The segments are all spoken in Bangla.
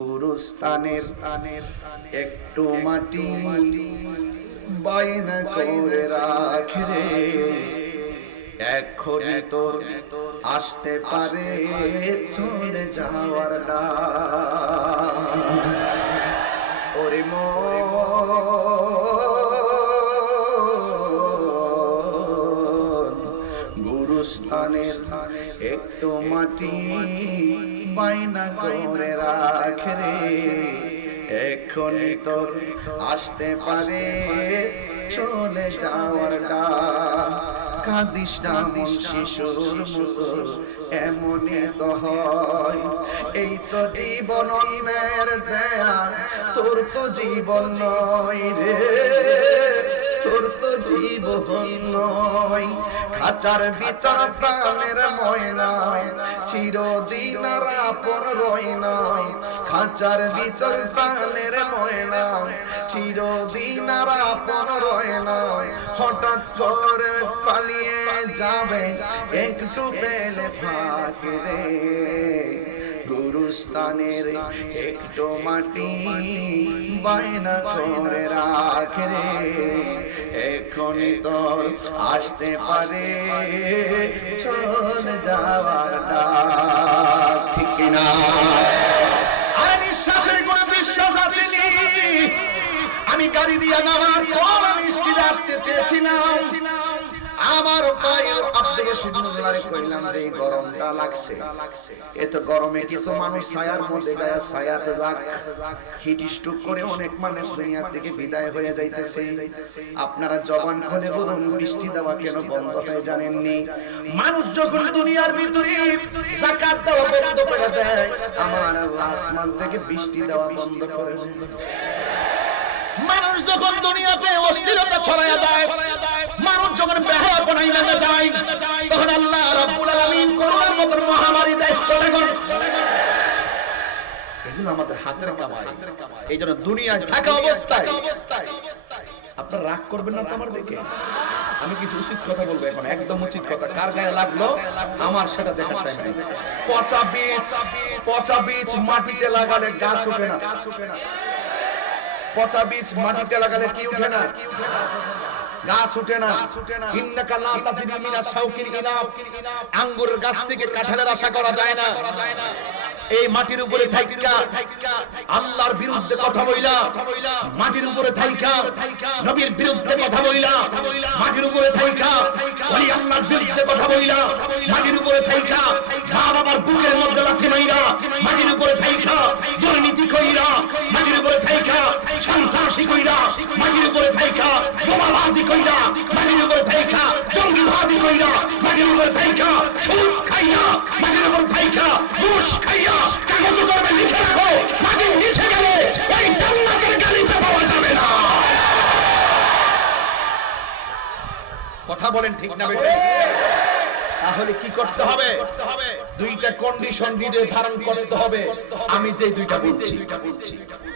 গুরুস্থানের একটু মাটি বাইনা করে রাখে রে, এখনই তোর আসতে পারে চলে যাওয়ার ডাক। ওরে গুরুস্থানের একটু মাটি বাইনা করে রাখে রে, এখনই তোর আসতে পারে চলে যাওয়ার ডাক। কাঁদিস না শিশুর মতো, এমনই তো হয়। এই তো জীবন অন্যের দেয়া, তোর তো জীবন নয় রে, তোর তো জীবন নয়। খাঁচার ভিতর প্রাণের ময়না, চিরদিন আপন রয় নাই। খাঁচার ভিতর প্রাণের ময়না, চিরদিন আপন রয় নাই। হঠাৎ করে পালিয়ে যাবে একটু পেলে ফাঁকি রে, গুরুস্থানের একটু মাটি বায়না করে রাখে রে, এখনই তোর আসতে পারে চলে যাওয়ার ডাক। ঠিক কিনা? আর নিঃশ্বাসের কোনো বিশ্বাস আছে নি? আমি গাড়ি দিয়ে নামার পর আমি স্ত্রীতে আসতে চেয়েছিলাম, আমার পায়ের আপনাকে সিদ্ধুল্লাহরে কইলাম যে গরমটা লাগছে, এত গরমে কিছু মানুষ ছায়ার মধ্যে গায়ে ছায়াতে যাক, হিট স্ট্রোক করে অনেক মানুষ দুনিয়া থেকে বিদায় হয়ে যাইতেছে। আপনারা জবান খুলে বলুন, বৃষ্টি দেওয়া কেন বন্ধ হয়ে জানেননি? মানুষ যখন দুনিয়ার ভিতরে যাকাত দেওয়া বন্ধ করে দেয়, আমার আল্লাহ আসমান থেকে বৃষ্টি দেওয়া বন্ধ করে দেয়। মানুষ যখন দুনিয়াতে অস্থিরতা ছড়ায়া দেয়, মানুষ যখন বেহায়াপনায় নেমে যায়, তখন আল্লাহ রাব্বুল আলামিন করোনার মতো মহামারী দেয়। এগুলো আমাদের হাতের কামাই। এই জন্য দুনিয়ার ঢাকা অবস্থায় আপনারা রাগ করবেন না তো আমার দিকে। আমি কিছু উচিত কথা বলবো এখন, একদম উচিত কথা। কার গায়ে লাগলো আমার সেটা দেখার টাইম নেই। পচা বীজ মাটিতে লাগালে গাছ ওঠে না। পচা বীজ মাটিতে লাগালে কি উঠে না? গাছ উঠে না। ইন্নাকা লা তাজরি মিনাশ শাওকিল ইনাব, আঙ্গুরের গাছ থেকে কাঁঠালের আশা করা যায় না। এই মাটির উপরে থাইকা আল্লাহর বিরুদ্ধে কথা বইলা, মাটির উপরে থাইকা নবীর বিরুদ্ধে কথা বইলা, মাটির উপরে থাইকা ওই আল্লাহর বিরুদ্ধে কথা বইলা, মাটির উপরে থাইকা মা বাবার বুকের মধ্যে লাথি মাইরা, মাটির উপরে থাইকা দুর্নীতি কইরা, মাটির উপরে থাইকা সন্ত্রাসী কইরা, মাটির উপরে থাইকা বোমাবাজি কইরা, মাটির উপরে থাইকা জঙ্গিবাদী কইরা, মাটির উপরে থাইকা সুদ খাইয়া, মাটির উপরে থাইকা ঘুষ খাইয়া কাগজ করবে লিখে রাখো, মাটির নিচে গেলে ওই জান্নাতের গালিটা পাওয়া যাবে না। কথা বলেন ঠিক না বেঠিক? তাহলে কি করতে হবে? দুইটা কন্ডিশন হৃদয়ে ধারণ করতে হবে। আমি যে দুইটা বলছি,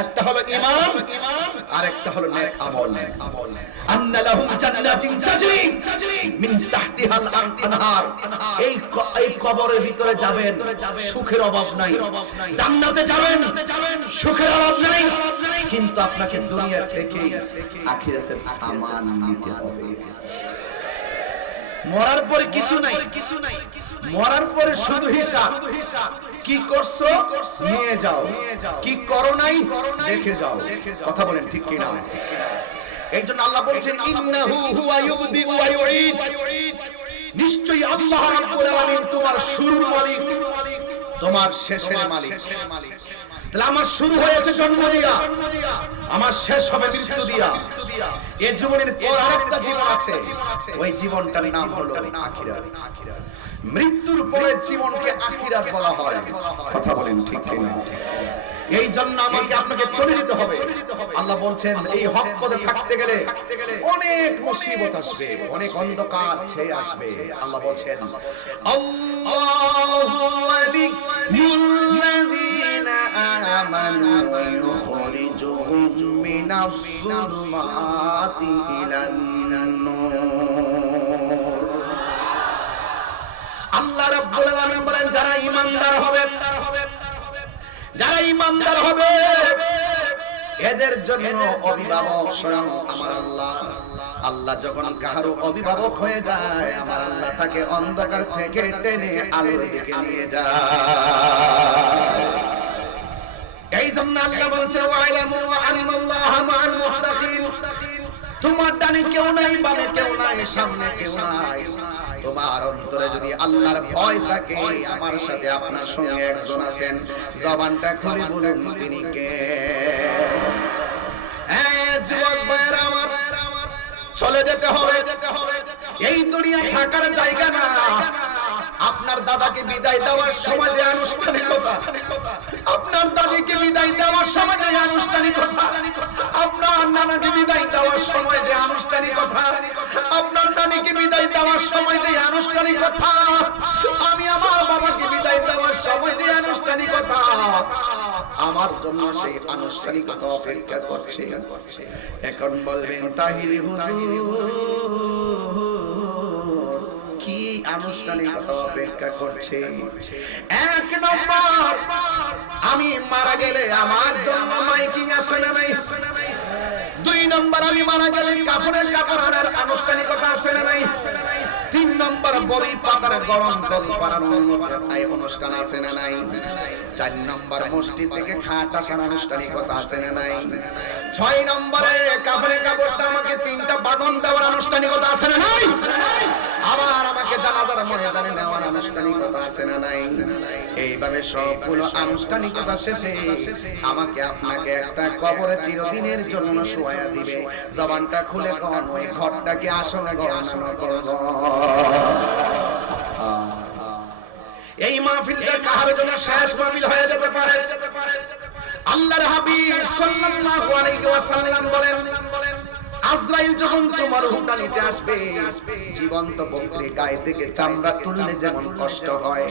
একটা হলো ঈমান, আর একটা হলো নেক আমল। আন্না লাহুম জান্নাতিন তাজরি মিন তাহতিহাল আনহার। এই কবরের ভিতরে যাবেন, সুখের অভাব নাই। জান্নাতে যাবেন, সুখের অভাব নাই। কিন্তু আপনাকে দুনিয়া থেকে আখিরাতের সামান নিতে হবে। মরার পরে কিছু নাই, মরার পরে শুধু হিসাব। কি করছো নিয়ে যাও, কি করো নাই দেখে যাও। কথা বলেন ঠিক কি না? এই জন্য আল্লাহ বলছেন ইন্নাহু হুয়া ইউবদি ওয়া ইউঈদ, নিশ্চয়ই আল্লাহ রাব্বুল আলামিন তোমার শুরুর মালিক, তোমার শেষের মালিক। তাহলে আমার শুরু হয়েছে জন্ম দিয়া, আমার শেষ হবে মৃত্যু দিয়া। এই জীবনের পর আরেকটা জীবন আছে, ওই জীবনটার নাম হলো আখিরাত। মৃত্যুর পরের জীবনকে আখিরাত বলা হয়। কথা বলেন ঠিক কি না? এই জন্য আমাকে আপনাকে চলে যেতে হবে। আল্লাহ বলছেন এই হক পথে থাকতে গেলে অনেক মুসিবত আসবে, অনেক অন্ধকার ছেয়ে আসবে। আল্লাহ বলছেন আল্লাহু ওয়ালিয়ুল্লাযীনা আমানু ইউখরিজুহুম মিনাস যুলুমাতি ইলান নূর। আল্লাহ রাব্বুল আলামিন বলেন যারা ঈমানদার হবে, যারা ইমানদার হবে এদের জন্য অভিভাবক স্বয়ং আমার আল্লাহ। আল্লাহ যখন কারো অভিভাবক হয়ে যায় আমার আল্লাহ তাকে অন্ধকার থেকে টেনে আলোর দিকে নিয়ে যায়। এই জন্য আল্লাহ বলছে ওয়াইলামু আনাল্লাহা মাআল মুত্তাকিন, তোমার ডানে কেউ নাই, বামে কেউ নাই, সামনে কেউ নাই। তোমার অন্তরে যদি আল্লাহর ভয় থাকে আমার সাথে আপনার সঙ্গে একজন আছেন, জবানটা খুলে বলুন তিনি কে। যুবক ভাইরা আমার, চলে যেতে হবে, এই দুনিয়া থাকার জায়গা না। আপনার দাদাকে বিদায় দেওয়ার সময় যে আনুষ্ঠানিকতা, আপনার দাদিকে বিদায় দেওয়ার সময় যে আনুষ্ঠানিকতা, আপনার নানাকে বিদায় দেওয়ার সময় যে আনুষ্ঠানিকতা, আপনার নানিকে বিদায় দেওয়ার সময় যে আনুষ্ঠানিকতা, আমি আমার বাবাকে বিদায় দেওয়ার সময় যে আনুষ্ঠানিকতা, আমার জন্য সেই আনুষ্ঠানিকতা অপেক্ষা করছে। এখন বলবেন তাহিরি হুজুর কি আনুষ্ঠানিকতা অপেক্ষা করছে? এক নম্বর, আমি মারা গেলে আমার জন্য মাইকিং আছে না নাই? দুই নম্বর, আমি মারা গেলে কাফনের কাপড় আনার আনুষ্ঠানিকতা আছে না নাই? তিন নম্বর, বড়ি পাতার গরম জল পারানোর অনুষ্ঠান আছে না নাই? চার নম্বর, মসজিদ থেকে খাট আসার আনুষ্ঠানিকতা আছে না নাই? ছয় নম্বরে, কাফনের কাপড়টা আমাকে তিনটা বাঁধন দেওয়ার আনুষ্ঠানিকতা আছে না নাই? আবার আমাকে জানাজার ময়দানে নেওয়ার আনুষ্ঠানিকতা আছে না নাই? এইভাবে সবগুলো আনুষ্ঠানিকতা শেষে আমাকে আপনাকে একটা কবরে চিরদিনের জন্য শোয়া দিবে। জবানটা খুলে কোন ওই ঘরটাকে আসলে গণনা করব। এই মাহফিলটা কাহার জন্য শেষ মাহফিল হয়ে যেতে পারে। আল্লাহর হাবিব সাল্লাল্লাহু আলাইহি ওয়াসাল্লাম বলেন, আজরাইল যখন তোমার রূহটা নিতে আসবে, জীবন্ত বকরি গায়ে থেকে চামড়া তুললে যেমন কষ্ট হয়,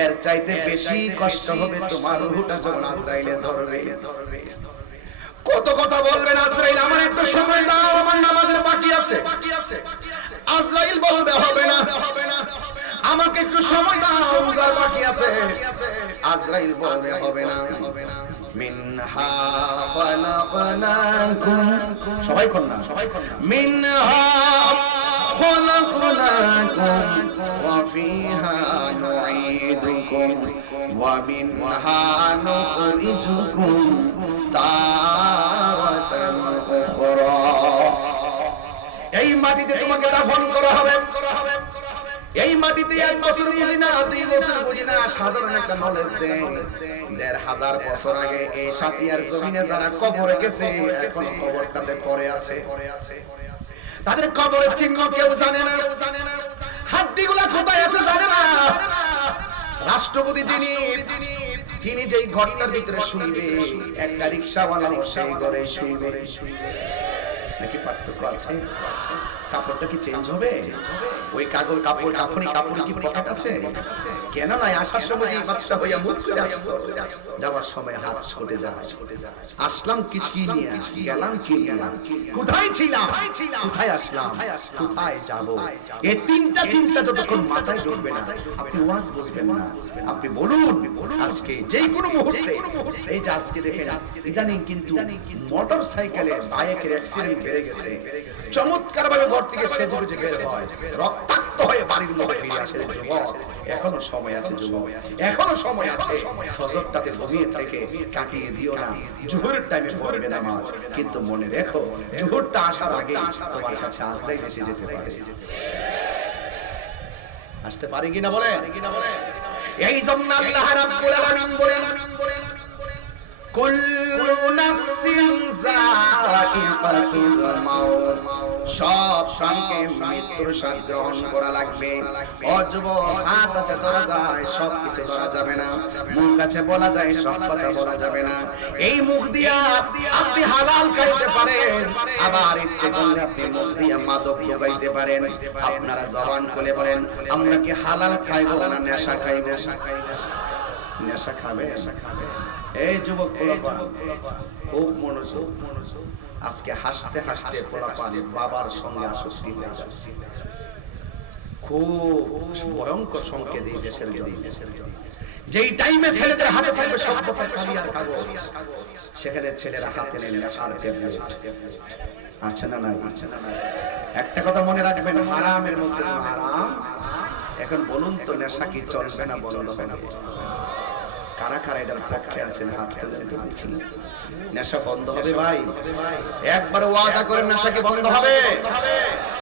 এর চাইতে বেশি কষ্ট হবে তোমার রূহটা যখন আজরাইলে ধরবে। কত কথা বলবেন আজরাইল, আমার একটু সময় দাও, আমার নামাজের বাকি আছে। আজরাইল বলবে হবে না, আমাকে একটু সময় দাও, রোজার বাকি আছে। আজরাইল বলবে হবে না, মিনহা খালাকনাকুম, সবাই কোন না, মিনহা খালাকনাকুম ওয়া ফিহা নুঈদুকুম ওয়া মিনহা নুখরিজুকুম তারাতান উখরা। এই মাটিতে তোমাকে দাফন করা হবে। এই মাটিতে 1 বছর বুঝি না, 2 বছর বুঝি না, সাধারণ একটা নলেজ দেয়। 1500 বছর আগে এই সাতিয়ার জমিনে যারা কবরে গেছে এখন কবরটাতে পড়ে আছে, তাদের কবরের চিহ্ন কেউ জানে না, হাড্ডিগুলা কোথায় আছে জানে না। রাষ্ট্রপতি তিনি যেই ঘরটার ভিতরে শুইবে, একটা রিকশাওয়ালাও সেই ঘরে শুইবে। নাকি পার্থক্য আছে? কাপড়টা কি চেঞ্জ হবে? ওই কাপড় কাফনি কাপড় কি পকেট আছে? কেন নয়, আসার সময় এই বাচ্চা হইয়া মুখ করে আসছো, যাওয়ার সময় হাত ছুটে যায়। আসলাম কি নিয়ে, গেলাম কি গেলাম, কোথায় ছিলাম, কোথায় আসলাম, কোথায় যাব, এই তিনটা চিন্তা যতক্ষণ মাথায় ঢুকবে না আপনি ওয়াজ বুঝবেন না। আপনি বলুন আজকে যেই কোনো মুহূর্তে, এই যে আজকে দেখেন ইদানিং কিন্তু মোটর সাইকেলের বাইকের অ্যাক্সিডেন্ট বেড়ে গেছে। চমৎকার ভাবে ঘর থেকে সেজে গুজে বের হয়, রক্তাক্ত হয়ে বাড়ির মধ্যে ফিরে আসে। যুবক, এখনো সময় আছে, যুবক এখনো সময় আছে। ফজরটাতে ঘুমিয়ে থেকে কাটিয়ে দিও না, জোহরের টাইমে পড়বে নামাজ। কিন্তু মনে রেখো, জোহরটা আসার আগে তোমার কাছে আজরাইল এসে যেতে পারে। আসতে পারে কিনা বলেন? এই জন্য আল্লাহ রাব্বুল আলামিন বলেন, কুল্লু নাফসিন যায়িকাতুল মাউত, সব প্রাণকে মৃত্যুর স্বাদ গ্রহণ করা লাগবে। ও যুবক, হাত আছে ধরা যায়, সব কিছু ধরা যাবে না। মুখ আছে বলা যায়, সব কথা বলা যাবে না। এই মুখ দিয়া আপনি হালাল খাইতে পারেন, আবার ইচ্ছে করলে আপনি মুখ দিয়া মাদক ঢুকাইতে পারেন। আপনারা জবান খুলে বলেন, আমরা কি হালাল খাইবো না নেশা খাইবো? নেশা খাবে? এই যুবক, খুব মনোযোগ। আজকে হাসতে হাসতে পোলাপান বাবার সঙ্গে আসক্তি হয়ে যাচ্ছে। খুব ভয়ঙ্কর সংকেত এই দেশের। যেই টাইমে ছেলেদের হাতে থাকবে সভ্যতার কালি আর কাগজ, সেখানে ছেলেরা হাতে নেয় নেশার ট্যাবলেট। আছে না নাই? একটা কথা মনে রাখবেন, হারামের মধ্যে হারাম। এখন বলুন তো, নেশা কি চলবে না বন্ধ হবে না? কারা কারা এটার পক্ষে আছেন হাত তুলে তো দেখি। নেশা বন্ধ হবে ভাই? একবার ওয়াদা করেন নেশা কি বন্ধ হবে?